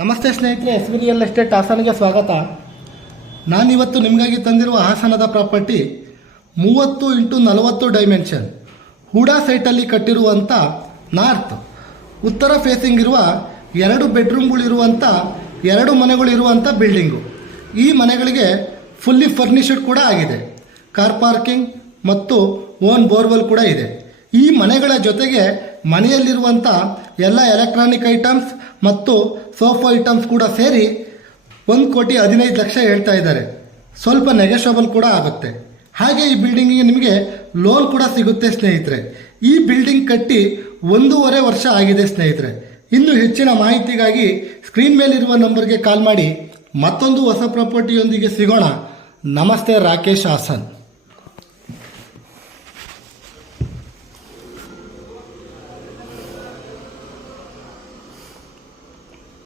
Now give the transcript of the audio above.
ನಮಸ್ತೆ ಸ್ನೇಹಿತರೆ, S V real estate ಹಾಸನಗೆ ಸ್ವಾಗತ. ನಾನಿವತ್ತು ನಿಮಗಾಗಿ ತಂದಿರುವ ಹಾಸನದ ಪ್ರಾಪರ್ಟಿ 30x40 ಡೈಮೆನ್ಷನ್ ಹೂಡಾ ಸೈಟಲ್ಲಿ ಕಟ್ಟಿರುವಂಥ ನಾರ್ತ್ ಉತ್ತರ ಫೇಸಿಂಗ್ ಇರುವ 2 ಬೆಡ್ರೂಮ್ಗಳಿರುವಂಥ 2 ಮನೆಗಳಿರುವಂಥ ಬಿಲ್ಡಿಂಗು. ಈ ಮನೆಗಳಿಗೆ ಫುಲ್ಲಿ ಫರ್ನಿಷ್ಡ್ ಕೂಡ ಆಗಿದೆ. ಕಾರ್ ಪಾರ್ಕಿಂಗ್ ಮತ್ತು ಓನ್ ಬೋರ್ವೆಲ್ ಕೂಡ ಇದೆ. ಈ ಮನೆಗಳ ಜೊತೆಗೆ ಮನೆಯಲ್ಲಿರುವಂಥ ಎಲ್ಲ ಎಲೆಕ್ಟ್ರಾನಿಕ್ ಐಟಮ್ಸ್ ಮತ್ತು ಸೋಫಾ ಐಟಮ್ಸ್ ಕೂಡ ಸೇರಿ 1,15,00,000 ಹೇಳ್ತಾ ಇದ್ದಾರೆ. ಸ್ವಲ್ಪ ನೆಗೆಷಬಲ್ ಕೂಡ ಆಗುತ್ತೆ. ಹಾಗೆ ಈ ಬಿಲ್ಡಿಂಗಿಗೆ ನಿಮಗೆ ಲೋನ್ ಕೂಡ ಸಿಗುತ್ತೆ ಸ್ನೇಹಿತರೆ. ಈ ಬಿಲ್ಡಿಂಗ್ ಕಟ್ಟಿ 1.5 ವರ್ಷ ಆಗಿದೆ ಸ್ನೇಹಿತರೆ. ಇನ್ನು ಹೆಚ್ಚಿನ ಮಾಹಿತಿಗಾಗಿ ಸ್ಕ್ರೀನ್ ಮೇಲಿರುವ ನಂಬರ್ಗೆ ಕಾಲ್ ಮಾಡಿ. ಮತ್ತೊಂದು ಹೊಸ ಪ್ರಾಪರ್ಟಿಯೊಂದಿಗೆ ಸಿಗೋಣ. ನಮಸ್ತೆ, ರಾಕೇಶ್ ಹಾಸನ್.